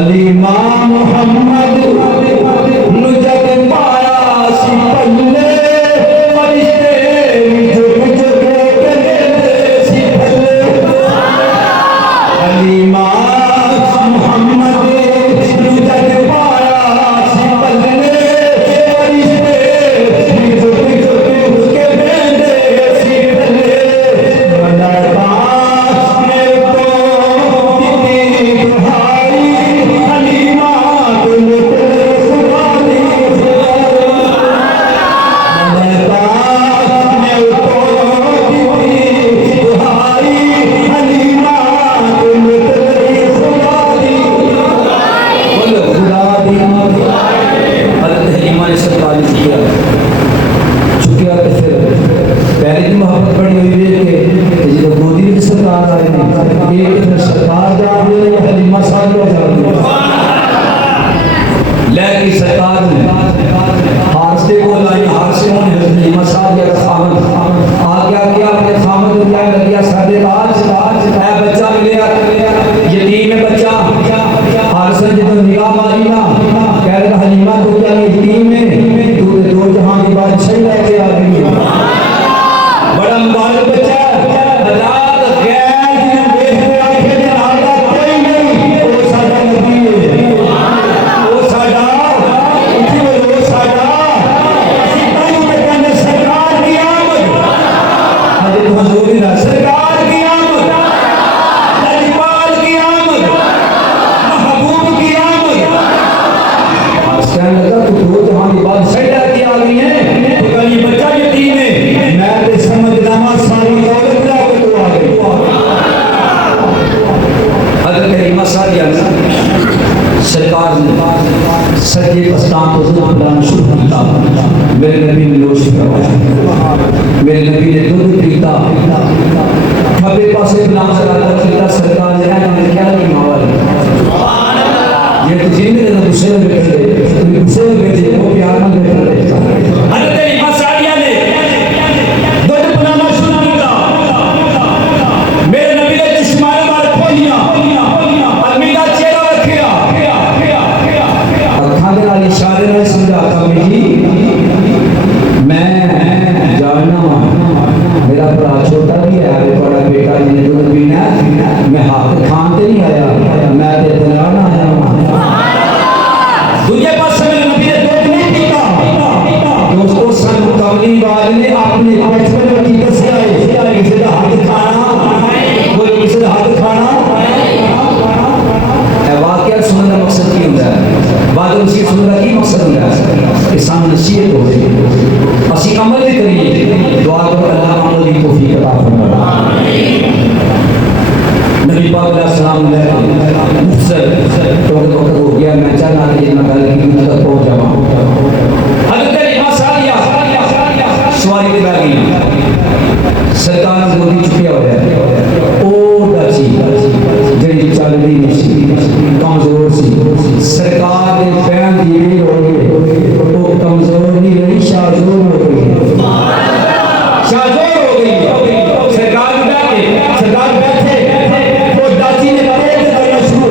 हलीमा मोहम्मद नुजत पाया सी पल्ले फरिश्ते झुक झुक के देते सी पल्ले हलीमा मोहम्मद नुजत पाया सी पल्ले फरिश्ते झुक झुक के देते सी पल्ले मलाका ने तो कितनी दुहाई हलीमा तुम खुदा दी मलाका ने तो कितनी दुहाई हलीमा तुम खुदा दी बोलो खुदा दी हज़रत हलीमा ने सरकार किया चुकिया तो फिर पहले की मोहब्बत बड़ी हुई है कि जो मोदी की सरकार आई है ये फिर सरकार जा रही है या हलीमा साहिबा जा रही है लेकिन सरकार ने हादसे को लाई हादसे में हलीमा साहिबा का खामद आ गया अपने खामद को क्या कर दिया सादे राज है बच्चा मिले यतीम है बच्चा हादसे जब निगाह मारी ना कह रहा हलीमा तो क्या यतीम है तू दो जहां की बादशाही लेके आ गई है बड़ा मुबारक बच्चा आजाद गैर जिन्हें देखते आंखें ने आला कोई नहीं वो साडा नबी है वो साडा उठी वो साडा सिताई में कहने सरकार की आमद हजरत हुजूर ने सरकार की आमद लजपाल की आमद महबूब की आमद कहने लगा तू दो जहां की बादशाही लेके आ गई है तो कल ये बच्चा यतीम है मैं तो समझना सारी दौलत लाके तो आ गई हज़रत हलीमा साहिबा सरकार ने सजे पस्तान को बुलाना शुरू किया मेरे नबी ने नोश करवाया मेरे नबी ने दूध पीता खबे पासे गुलाम किया सरकार ने क्या की मावल ये तो जिंदगी में गुस्से में बैठे गुस्से में बैठे वो प्यार में बैठे हज़रत हलीमा साहिबा ने दूध पिलाना शुरू किया मेरे नबी ने चश्माए मार खोलिया अलमीदा चेहरा रखिया अखां दे नाल इशारे नाल समझाता जी मैं जानना मेरा भरा छोटा भी है बड़ा बेटा जिन्हें दूध पीना मैं हाथ खान ते नहीं आया मैं ते दिलाना आया दूजे पासे मेरे नबी ने दूध नहीं पीता दोस्तों सन कमली वाले ने अपने बचपन में की दसिया है किसी का हाथ खाना कोई किसी का हाथ खाना वाकया सुनने का मकसद की होता है बाद में नसीहत सुनने का की मकसद होता है कि सामने नसीहत हो गई असी अमल भी करिए दुआ करो अल्लाह अमल की तौफीक अता फरमाए नबी पाक अलैहि सलाम ने मुफसर तो हो गया मैं चाहना कि मैं गल की तक पहुंच जाऊं हज़रत हलीमा साहिबा सवारी पे बैठ गई सरकार ने गोदी चुकिया हो गया ओ दाची जड़ी चल रही नहीं कमजोर सी सरकार ने पैन दी हो गई वो कमजोर नहीं रही शाहजोर हो गई शाहजोर हो गई सरकार बैठे वो दाची ने पेट दर्द शुरू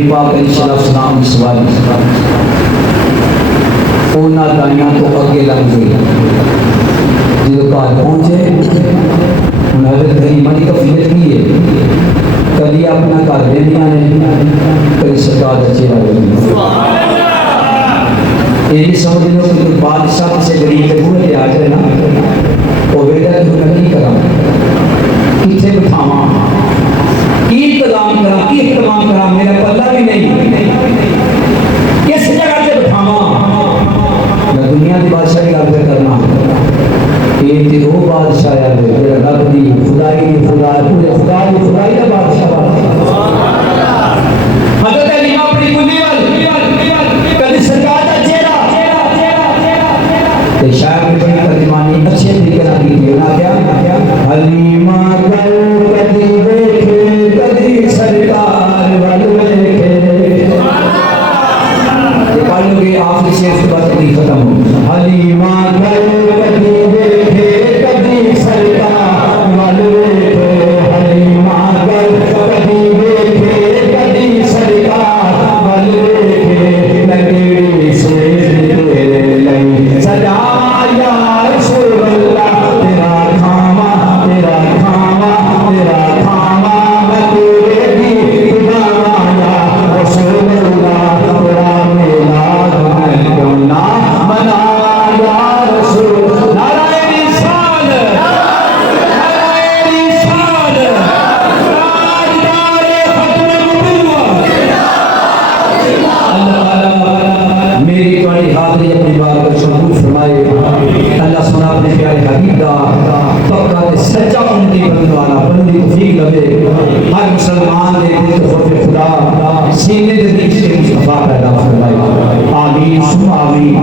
नबी पाक अलैहिस्सलाम की सवारी उन्होंने दाइया तो अगे लग गई। जो घर पहुंचे उन्हें हजरत हलीमा की कफीयत की है, कभी अपना घर देनिया ने, कभी सरकार का चेहरा देनिया। ये समझ लो कि कोई बादशाह किसी गरीब के बूहे पे आ जाए ना, वो बेटा कि मैं की करा, कितने बिठावा, की इंतजाम करा, की इख्तिमाम करा, मेरा पल्ला भी नहीं, किस जगह से बिठावा। मैं दुनिया की बादशाह की गल करना, ये तो वो बादशाह है जो रब दी खुदाई दी खुदा पूरे खुदाई का बादशाह। हजरत हलीमा अपनी कुली कभी सरकार का चेहरा ते शायद बड़ी तर्जमानी अच्छे तरीके से की थी। ना क्या हलीमा कदी देखे कदी सरकार वाल देखे, पढ़ लोगे आखिरी शेर के बाद तकलीफ खत्म हो। हलीमा कदी देखे कदी सरकार वाल देखे, हलीमा कदी देखे कदी सरकार वाल देखे, मैं तेरी से तेरे लिए सजा या रसूल अल्लाह, तेरा खामा तेरा खामा तेरा खामा, मैं तेरे भी खुदा या रसूल अल्लाह, तेरा मिलाद मैं क्यों ना मना या रसूल। नाराए रिसाल, नाराए रिसाल, ताजदारे खत्म नबुव्वत। अल्लाह ताला मेरी तुम्हारी हाजिरी अपनी बात को कबूल फरमाए। अल्लाह सुना अपने प्यारे हबीब दा पक्का ते सच्चा उम्मती बनने वाला बंदी तौफीक लगे। हर मुसलमान दे दिल तो खौफ खुदा सीने दे इश्क मुस्तफा पैदा फरमाए। आमीन सुम्मा आमीन।